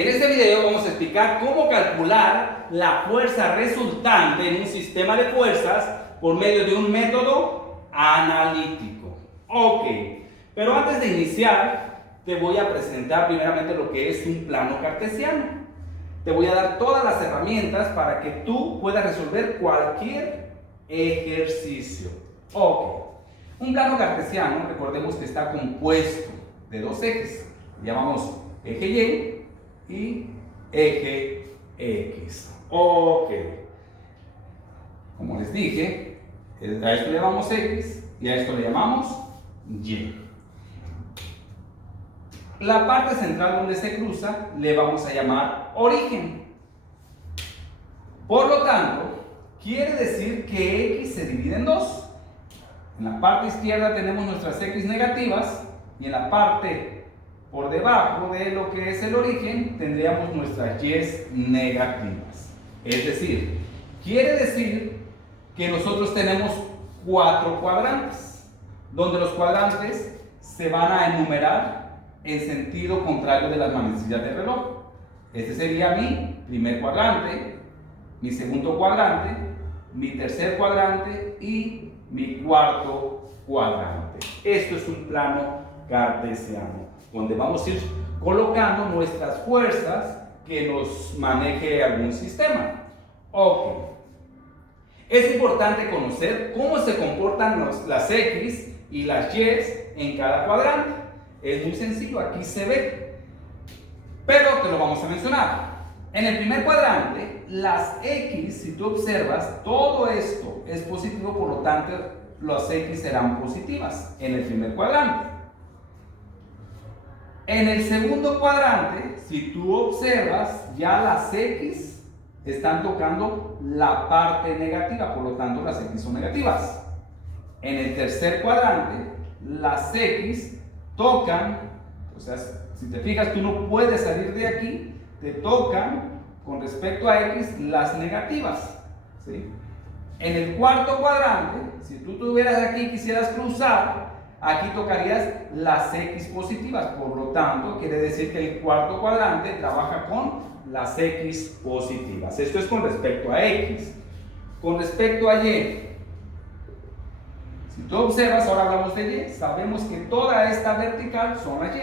En este video vamos a explicar cómo calcular la fuerza resultante en un sistema de fuerzas por medio de un método analítico. Ok, pero antes de iniciar te voy a presentar primeramente lo que es un plano cartesiano. Te voy a dar todas las herramientas para que tú puedas resolver cualquier ejercicio. Ok, un plano cartesiano, recordemos que está compuesto de dos ejes, llamamos eje Y y eje X. Ok, como les dije, a esto le llamamos X y a esto le llamamos Y. La parte central donde se cruza le vamos a llamar origen. Por lo tanto, quiere decir que X se divide en dos. En la parte izquierda tenemos nuestras X negativas y en la parte por debajo de lo que es el origen tendríamos nuestras Y negativas. Es decir, quiere decir que nosotros tenemos 4 cuadrantes, donde los cuadrantes se van a enumerar en sentido contrario de las manecillas del reloj. Este sería mi primer cuadrante, mi segundo cuadrante, mi tercer cuadrante y mi cuarto cuadrante. Esto es un plano cartesiano, donde vamos a ir colocando nuestras fuerzas que nos maneje algún sistema. Ok. Es importante conocer cómo se comportan las X y las Y en cada cuadrante. Es muy sencillo, aquí se ve, pero te lo vamos a mencionar. En el primer cuadrante, las X, si tú observas, todo esto es positivo, por lo tanto, las X serán positivas en el primer cuadrante. En el segundo cuadrante, si tú observas, ya las X están tocando la parte negativa, por lo tanto, las X son negativas. En el tercer cuadrante, las X tocan, o sea, si te fijas, tú no puedes salir de aquí, te tocan con respecto a X las negativas, ¿sí? En el cuarto cuadrante, si tú estuvieras aquí y quisieras cruzar, aquí tocarías las X positivas, por lo tanto, quiere decir que el cuarto cuadrante trabaja con las X positivas. Esto es con respecto a X. Con respecto a Y, si tú observas, ahora hablamos de Y, sabemos que toda esta vertical son las Y.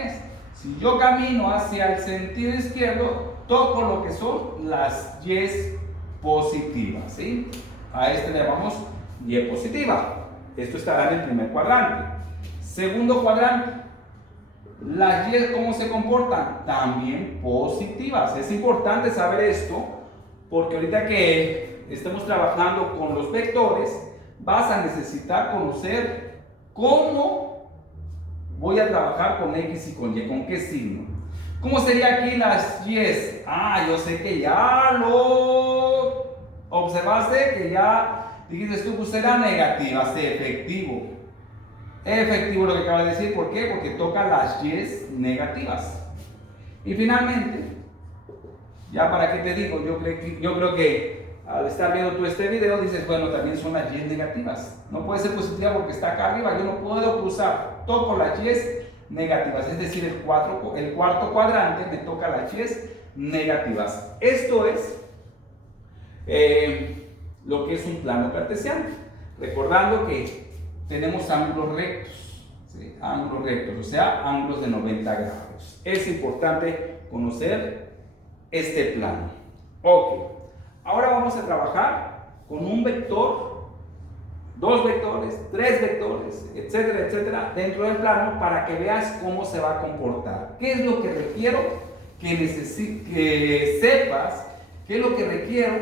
Si yo camino hacia el sentido izquierdo, toco lo que son las Y positivas, ¿sí? A este le llamamos Y positiva. Esto estará en el primer cuadrante. Segundo cuadrante, las Y, ¿cómo se comportan? También positivas. Es importante saber esto, porque ahorita que estemos trabajando con los vectores, vas a necesitar conocer cómo voy a trabajar con X y con Y, con qué signo. ¿Cómo sería aquí las Y? Yo sé que ya lo observaste, que ya dijiste tú, pues será negativa, sí, efectivo. Efectivo lo que acaba de decir, ¿por qué? Porque toca las Y negativas. Y finalmente, ya para qué te digo, yo creo que al estar viendo tú este video dices, bueno, también son las Y negativas. No puede ser positiva porque está acá arriba, yo no puedo cruzar. Toco las Y negativas, es decir, el cuarto cuadrante me toca las Y negativas. Esto es lo que es un plano cartesiano. Recordando que tenemos ángulos rectos, ¿sí? Ángulos rectos, o sea, ángulos de 90 grados. Es importante conocer este plano. Ok. Ahora vamos a trabajar con un vector, 2 vectores, 3 vectores, etcétera, etcétera, dentro del plano para que veas cómo se va a comportar. ¿Qué es lo que requiero que sepas? ¿Qué es lo que requiero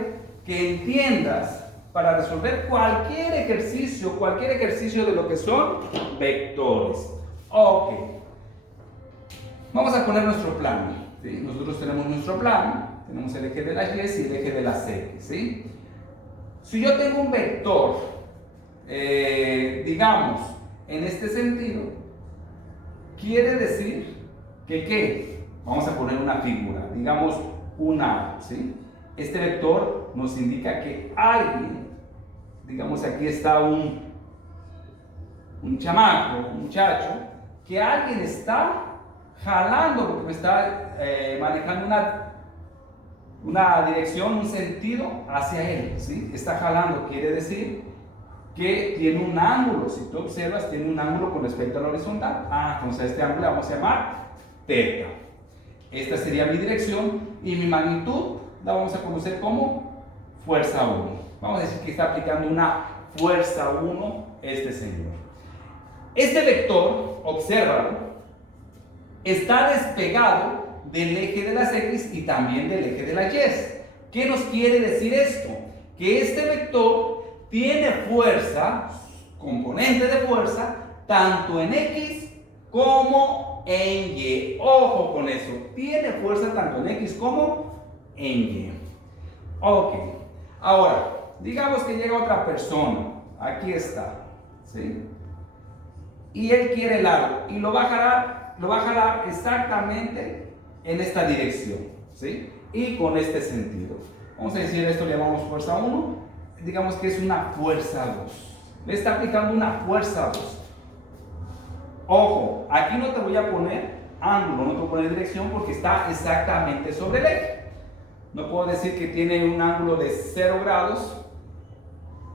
que entiendas para resolver cualquier ejercicio de lo que son vectores? Ok. Vamos a poner nuestro plano, ¿sí? Nosotros tenemos nuestro plano. Tenemos el eje de las Y y el eje de las X, ¿sí? Si yo tengo un vector, digamos, en este sentido, quiere decir que ¿qué? Vamos a poner una figura, digamos, un aro, ¿sí? Este vector nos indica que alguien, digamos, aquí está un chamaco, un muchacho, que alguien está jalando porque me está manejando una dirección, un sentido hacia él, ¿sí? Está jalando, quiere decir que tiene un ángulo. Si tú observas, tiene un ángulo con respecto a la horizontal. Entonces a este ángulo le vamos a llamar teta. Esta sería mi dirección y mi magnitud la vamos a conocer como fuerza 1. Vamos a decir que está aplicando una fuerza 1 este señor. Este vector, obsérvalo, está despegado del eje de las X y también del eje de las Y. ¿Qué nos quiere decir esto? Que este vector tiene fuerza, componente de fuerza, tanto en X como en Y. Ojo con eso, tiene fuerza tanto en X como en Y. Ok, ahora, digamos que llega otra persona, aquí está, ¿sí? Y él quiere el aro y lo va a jalar exactamente en esta dirección, ¿sí? Y con este sentido. Vamos a decir, esto le llamamos fuerza 1, digamos que es una fuerza 2. Le está aplicando una fuerza 2. Ojo, aquí no te voy a poner ángulo, no te voy a poner dirección porque está exactamente sobre el eje. No puedo decir que tiene un ángulo de 0 grados,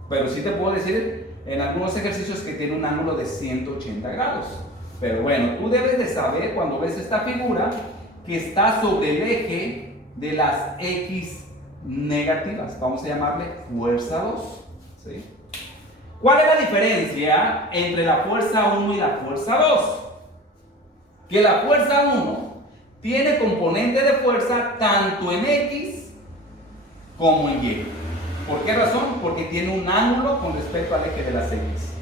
pero sí te puedo decir en algunos ejercicios que tiene un ángulo de 180 grados. Pero bueno, tú debes de saber cuando ves esta figura que está sobre el eje de las X negativas. Vamos a llamarle fuerza 2. ¿Sí? ¿Cuál es la diferencia entre la fuerza 1 y la fuerza 2? Que la fuerza 1 tiene componente de fuerza tanto en X como en Y. ¿Por qué razón? Porque tiene un ángulo con respecto al eje de las X.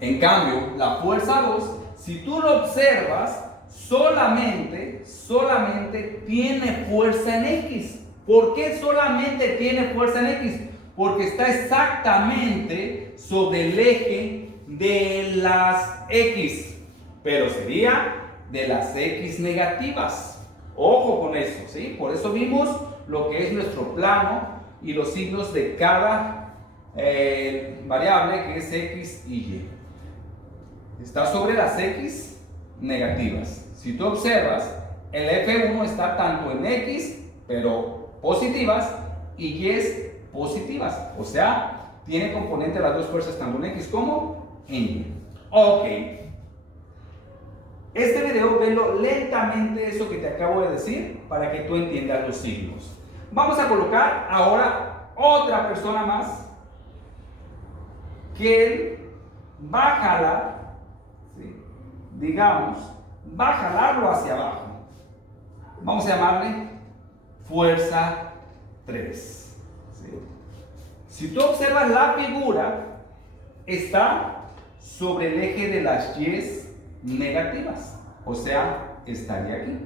En cambio, la fuerza 2, si tú lo observas, solamente tiene fuerza en X. ¿Por qué solamente tiene fuerza en X? Porque está exactamente sobre el eje de las X, pero sería de las X negativas. Ojo con eso, ¿sí? Por eso vimos lo que es nuestro plano y los signos de cada variable que es X y Y. Está sobre las X negativas. Si tú observas, el F1 está tanto en X, pero positivas, y Y positivas. O sea, tiene componente de las dos fuerzas tanto en X como en Y. Ok. Este video, velo lentamente eso que te acabo de decir para que tú entiendas los signos. Vamos a colocar ahora otra persona más que él va a jalar, ¿sí? Digamos, va a jalarlo hacia abajo. Vamos a llamarle fuerza 3. ¿Sí? Si tú observas la figura, está sobre el eje de las Y negativas, o sea, estaría aquí.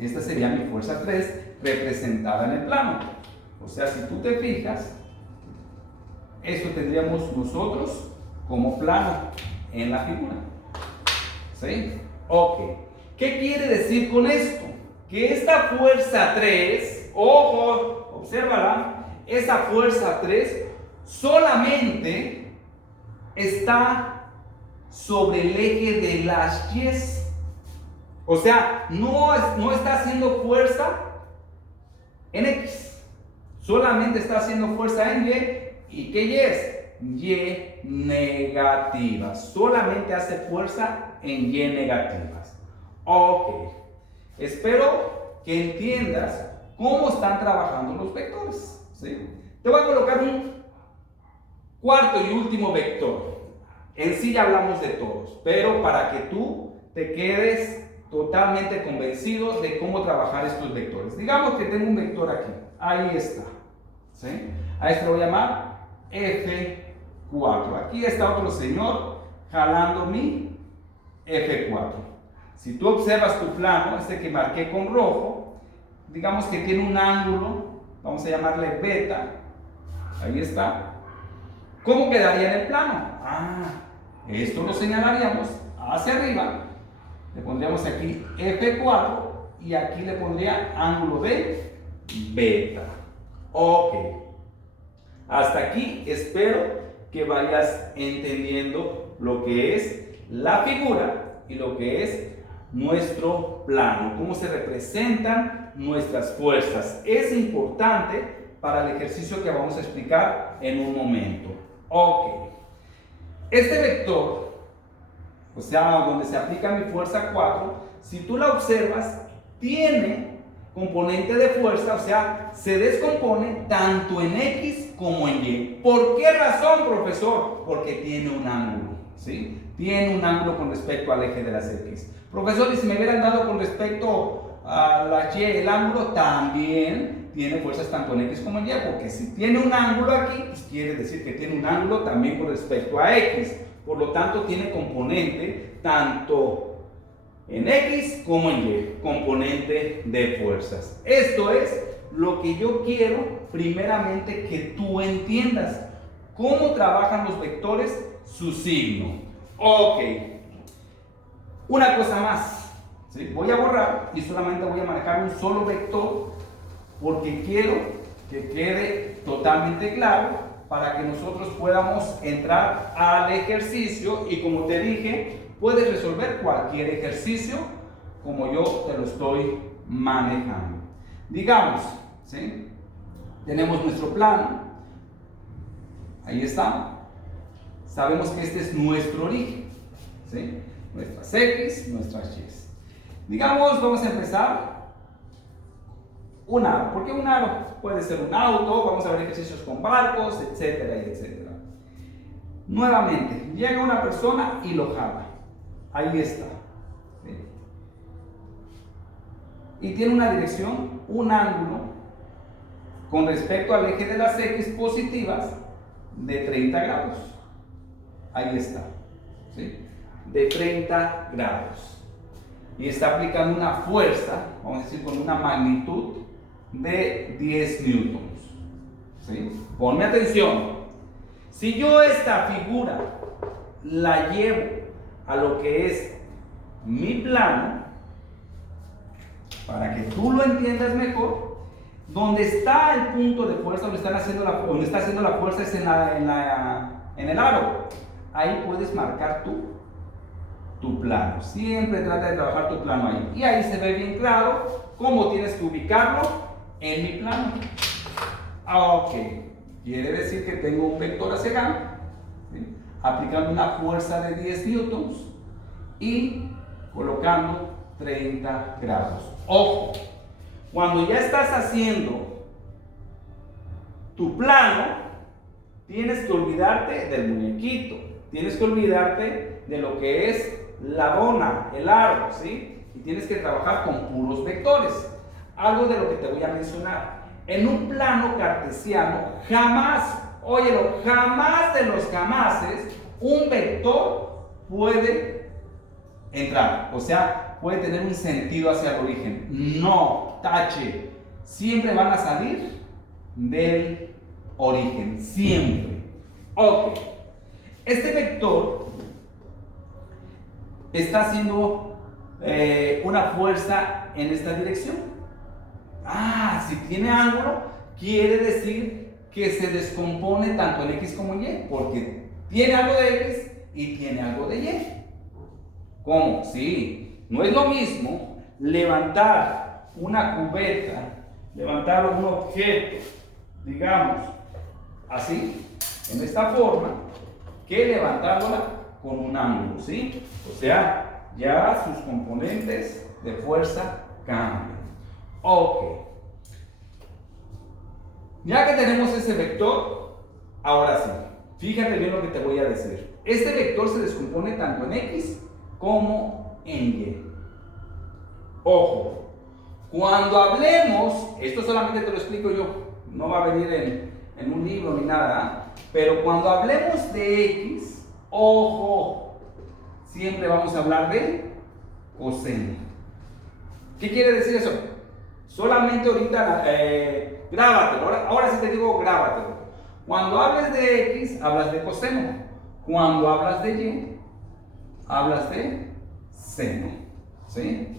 Esta sería mi fuerza 3 representada en el plano. O sea, si tú te fijas, esto tendríamos nosotros como plano en la figura. ¿Sí? Ok. ¿Qué quiere decir con esto? Que esta fuerza 3, ojo, obsérvala, esa fuerza 3 solamente está sobre el eje de las Y. O sea, no está haciendo fuerza en X, solamente está haciendo fuerza en Y. ¿Y qué Y es? Y negativas. Solamente hace fuerza en Y negativas. Ok. Espero que entiendas cómo están trabajando los vectores. ¿Sí? Te voy a colocar un cuarto y último vector. En sí ya hablamos de todos, pero para que tú te quedes totalmente convencido de cómo trabajar estos vectores. Digamos que tengo un vector aquí. Ahí está. ¿Sí? A este lo voy a llamar F4. Aquí está otro señor jalando mi F4. Si tú observas tu plano, este que marqué con rojo, digamos que tiene un ángulo, vamos a llamarle beta. Ahí está. ¿Cómo quedaría en el plano? Esto lo señalaríamos hacia arriba. Le pondríamos aquí F4 y aquí le pondría ángulo de beta. Ok. Hasta aquí espero que vayas entendiendo lo que es la figura y lo que es nuestro plano, cómo se representan nuestras fuerzas. Es importante para el ejercicio que vamos a explicar en un momento. Ok. Este vector, o sea, donde se aplica mi fuerza 4, si tú la observas, tiene componente de fuerza, o sea, se descompone tanto en X como en Y. ¿Por qué razón, profesor? Porque tiene un ángulo, ¿sí? Tiene un ángulo con respecto al eje de las X. Profesor, y si me hubieran dado con respecto a la Y, el ángulo también tiene fuerzas tanto en X como en Y, porque si tiene un ángulo aquí, pues quiere decir que tiene un ángulo también con respecto a X. Por lo tanto, tiene componente tanto en X como en Y, componente de fuerzas. Esto es lo que yo quiero primeramente que tú entiendas. ¿Cómo trabajan los vectores? Su signo. Ok. Una cosa más, ¿sí? Voy a borrar y solamente voy a manejar un solo vector porque quiero que quede totalmente claro para que nosotros podamos entrar al ejercicio y, como te dije, puedes resolver cualquier ejercicio como yo te lo estoy manejando. Digamos, ¿sí? Tenemos nuestro plano, ahí está. Sabemos que este es nuestro origen, ¿sí? Nuestras X, nuestras Y. Digamos, vamos a empezar un aro. ¿Por qué un aro? Puede ser un auto, vamos a ver ejercicios con barcos, etcétera, etcétera. Nuevamente, llega una persona y lo jala. Ahí está. ¿Sí? Y tiene una dirección, un ángulo, con respecto al eje de las X positivas, de 30 grados. Ahí está. ¿Sí? De 30 grados. Y está aplicando una fuerza, vamos a decir, con una magnitud de 10 newtons. ¿Sí? Ponme atención. Si yo esta figura la llevo a lo que es mi plano, para que tú lo entiendas mejor, donde está el punto de fuerza, donde está haciendo la fuerza es en el aro. Ahí puedes marcar tu plano. Siempre trata de trabajar tu plano ahí. Y ahí se ve bien claro cómo tienes que ubicarlo en mi plano. Ok. Quiere decir que tengo un vector hacia acá, ¿sí? Aplicando una fuerza de 10 newtons y colocando 30 grados. Ojo, cuando ya estás haciendo tu plano, tienes que olvidarte del muñequito, tienes que olvidarte de lo que es la dona, el aro, ¿sí? Y tienes que trabajar con puros vectores. Algo de lo que te voy a mencionar. En un plano cartesiano, jamás, óyelo, jamás de los jamases, un vector puede entrar. O sea, puede tener un sentido hacia el origen. No, tache. Siempre van a salir del origen. Siempre. Ok. Este vector está haciendo una fuerza en esta dirección. Ah, si tiene ángulo, quiere decir que se descompone tanto en X como en Y, porque tiene algo de X y tiene algo de Y. ¿Cómo? Sí, no es lo mismo levantar una cubeta, levantar un objeto, digamos, así, en esta forma, que levantándola con un ángulo, ¿sí? O sea, ya sus componentes de fuerza cambian. Ok. Ya que tenemos ese vector, ahora sí, fíjate bien lo que te voy a decir. Este vector se descompone tanto en X como en Y. Ojo, cuando hablemos, esto solamente te lo explico yo, no va a venir en un libro ni nada, pero cuando hablemos de X, ojo, siempre vamos a hablar de coseno. ¿Qué quiere decir eso? Solamente ahorita grábatelo, ahora sí te digo grábatelo. Cuando hables de X, hablas de coseno. Cuando hablas de Y, hablas de seno. ¿Sí?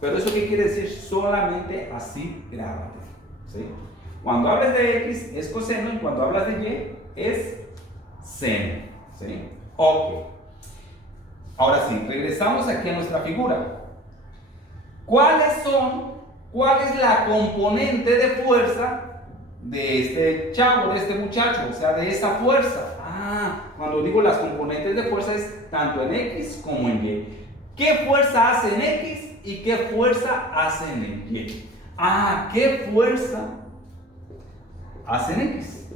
Pero eso qué quiere decir, solamente así grábatelo. ¿Sí? Cuando hables de X es coseno y cuando hablas de Y es seno. ¿Sí? Ok. Ahora sí, regresamos aquí a nuestra figura. ¿Cuál es la componente de fuerza de este chavo, de este muchacho? O sea, de esa fuerza. Cuando digo las componentes de fuerza es tanto en X como en Y. ¿Qué fuerza hace en X y qué fuerza hace en Y? ¿Qué fuerza hace en X?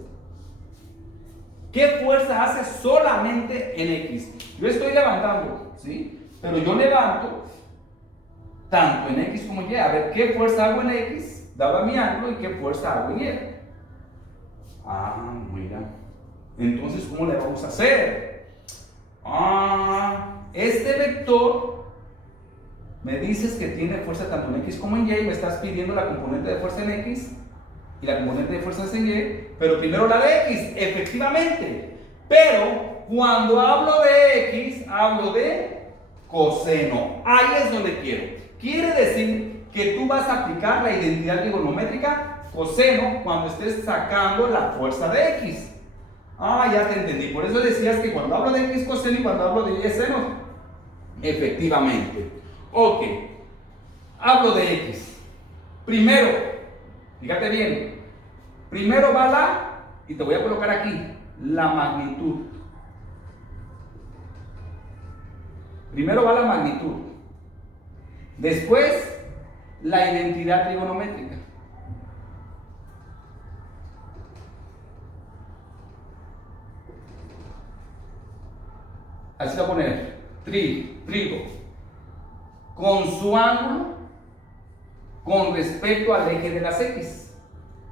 ¿Qué fuerza hace solamente en X? Yo estoy levantando, ¿sí? Pero yo levanto tanto en X como en Y. A ver, ¿qué fuerza hago en X, dado a mi ángulo, y qué fuerza hago en Y? Mira. Entonces, ¿cómo le vamos a hacer? Este vector, me dices que tiene fuerza tanto en X como en Y, y me estás pidiendo la componente de fuerza en X y la componente de fuerza en Y, pero primero la de X, efectivamente. Pero cuando hablo de X, hablo de coseno. Ahí es donde quiero. Quiere decir que tú vas a aplicar la identidad trigonométrica coseno cuando estés sacando la fuerza de X. Ya te entendí. Por eso decías que cuando hablo de X coseno y cuando hablo de Y seno. Efectivamente. Ok. Hablo de X. Primero, fíjate bien. Primero va y te voy a colocar aquí, la magnitud. Primero va la magnitud. Después, la identidad trigonométrica. Así va a poner, trigo, con su ángulo con respecto al eje de las X.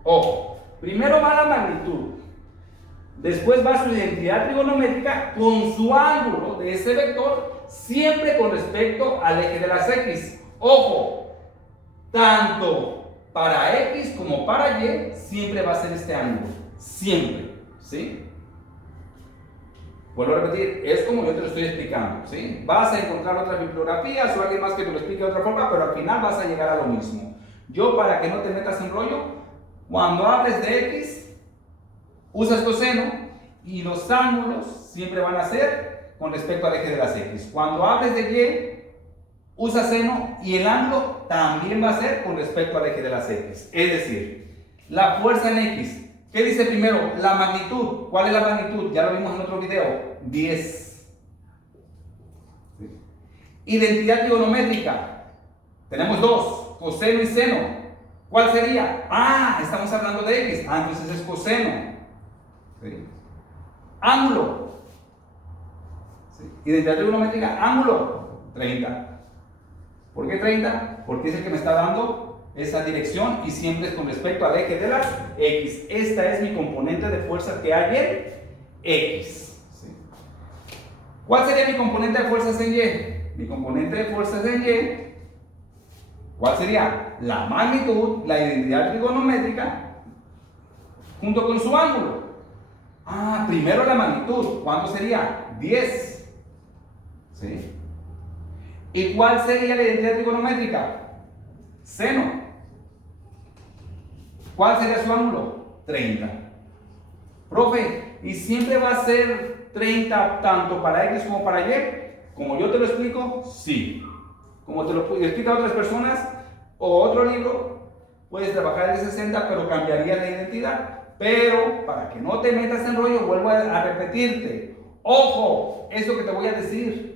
Ojo, primero va la magnitud, después va su identidad trigonométrica con su ángulo de ese vector, siempre con respecto al eje de las X. Ojo, tanto para X como para Y, siempre va a ser este ángulo, siempre, ¿sí? Vuelvo a repetir, es como yo te lo estoy explicando, ¿sí? Vas a encontrar otras bibliografías o alguien más que te lo explique de otra forma, pero al final vas a llegar a lo mismo. Yo, para que no te metas en rollo, cuando hables de X, usas coseno y los ángulos siempre van a ser con respecto al eje de las X. Cuando hables de Y, usa seno y el ángulo también va a ser con respecto al eje de las X. Es decir, la fuerza en X. ¿Qué dice primero? La magnitud. ¿Cuál es la magnitud? Ya lo vimos en otro video. 10. ¿Sí? Identidad trigonométrica. Tenemos dos, coseno y seno. ¿Cuál sería? Estamos hablando de X. Entonces es coseno. ¿Sí? Ángulo. ¿Sí? Identidad trigonométrica, ángulo. 30. ¿Por qué 30? Porque es el que me está dando esa dirección y siempre es con respecto al eje de las X. Esta es mi componente de fuerza que hay en X. ¿Sí? ¿Cuál sería mi componente de fuerzas en Y? Mi componente de fuerzas en Y, ¿cuál sería? La magnitud, la identidad trigonométrica, junto con su ángulo. Primero la magnitud. ¿Cuánto sería? 10. ¿Sí? ¿Y cuál sería la identidad trigonométrica? Seno. ¿Cuál sería su ángulo? 30. Profe, ¿y siempre va a ser 30 tanto para X como para Y? Como yo te lo explico, sí. Como te lo explican otras personas o otro libro, puedes trabajar en 60, pero cambiaría la identidad. Pero para que no te metas en rollo, vuelvo a repetirte. Ojo, eso que te voy a decir.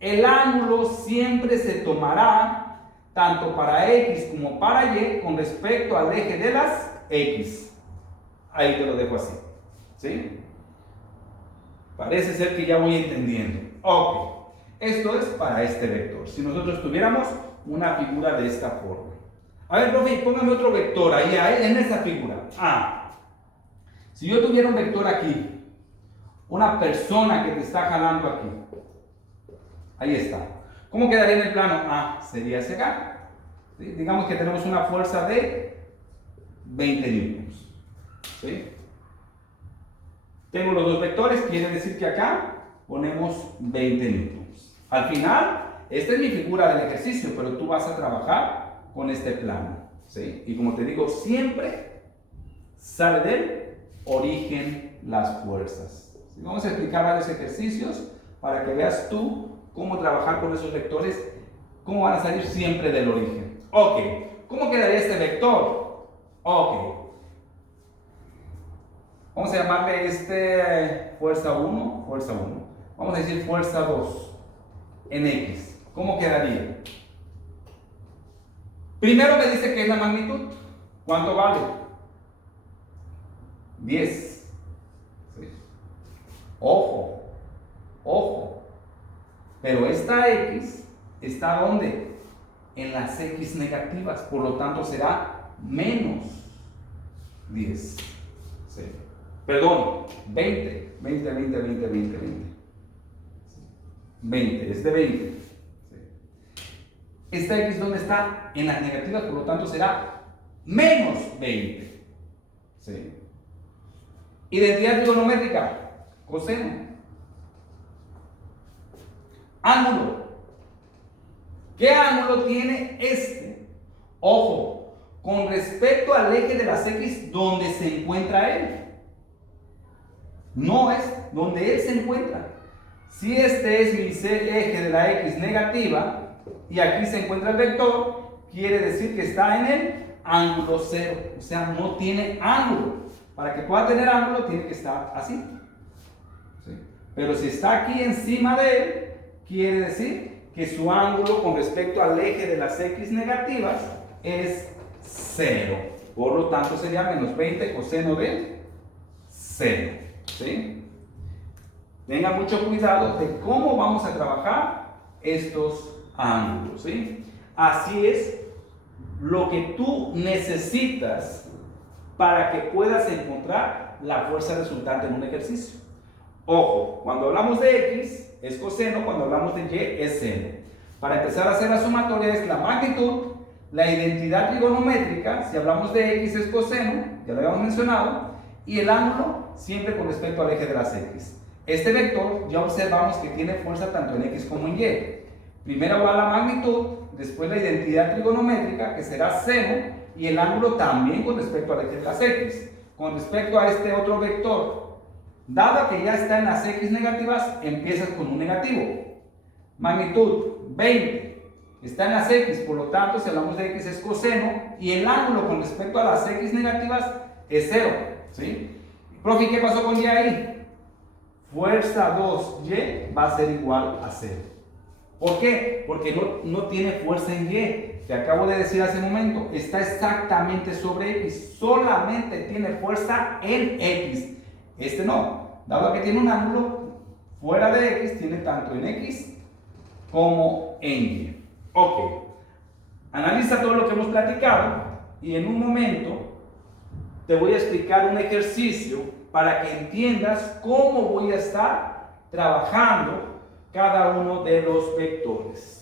El ángulo siempre se tomará tanto para X como para Y con respecto al eje de las X. Ahí te lo dejo así. ¿Sí? Parece ser que ya voy entendiendo. Ok. Esto es para este vector. Si nosotros tuviéramos una figura de esta forma. A ver, profe, póngame otro vector ahí en esta figura. Si yo tuviera un vector aquí, una persona que te está jalando aquí. Ahí está. ¿Cómo quedaría en el plano? Sería hacia acá. ¿Sí? Digamos que tenemos una fuerza de 20 newtons. ¿Sí? Tengo los dos vectores, quiere decir que acá ponemos 20 newtons. Al final, esta es mi figura del ejercicio, pero tú vas a trabajar con este plano. ¿Sí? Y como te digo, siempre sale del origen las fuerzas. ¿Sí? Vamos a explicar varios ejercicios para que veas tú cómo trabajar con esos vectores, cómo van a salir siempre del origen. Ok, ¿cómo quedaría este vector? Ok, vamos a llamarle fuerza 1, fuerza 1. Vamos a decir fuerza 2 en X. ¿Cómo quedaría? Primero me dice que es la magnitud. ¿Cuánto vale? 10. ¿Sí? Ojo, ojo. Pero esta X está ¿dónde? En las X negativas. Por lo tanto será menos 10. ¿Sí? Perdón, 20. 20, 20, 20, 20, 20. 20, es de 20. ¿Sí? Esta X ¿dónde está? En las negativas, por lo tanto será menos 20. ¿Sí? Identidad trigonométrica, coseno. Ángulo. ¿Qué ángulo tiene este? Ojo, con respecto al eje de las X donde se encuentra él. No es donde él se encuentra. Si este es mi eje de la X negativa y aquí se encuentra el vector, quiere decir que está en el ángulo 0. O sea, no tiene ángulo. Para que pueda tener ángulo tiene que estar así. ¿Sí? Pero si está aquí encima de él, quiere decir que su ángulo con respecto al eje de las X negativas es 0. Por lo tanto sería menos 20 coseno de 0. ¿Sí? Tengan mucho cuidado de cómo vamos a trabajar estos ángulos. ¿Sí? Así es lo que tú necesitas para que puedas encontrar la fuerza resultante en un ejercicio. Ojo, cuando hablamos de X es coseno, cuando hablamos de Y es seno. Para empezar a hacer la sumatoria es la magnitud, la identidad trigonométrica, si hablamos de X es coseno, ya lo habíamos mencionado, y el ángulo siempre con respecto al eje de las X. Este vector ya observamos que tiene fuerza tanto en X como en Y. Primero va la magnitud, después la identidad trigonométrica, que será seno, y el ángulo también con respecto al eje de las X. Con respecto a este otro vector, dado que ya está en las X negativas, empiezas con un negativo. Magnitud 20, está en las X, por lo tanto, si hablamos de X es coseno, y el ángulo con respecto a las X negativas es 0. ¿Sí? Profe, ¿qué pasó con Y ahí? Fuerza 2Y va a ser igual a 0. ¿Por qué? Porque no tiene fuerza en Y. Te acabo de decir hace un momento, está exactamente sobre X, solamente tiene fuerza en X. Este no, dado que tiene un ángulo fuera de X, tiene tanto en X como en Y. Ok, analiza todo lo que hemos platicado y en un momento te voy a explicar un ejercicio para que entiendas cómo voy a estar trabajando cada uno de los vectores.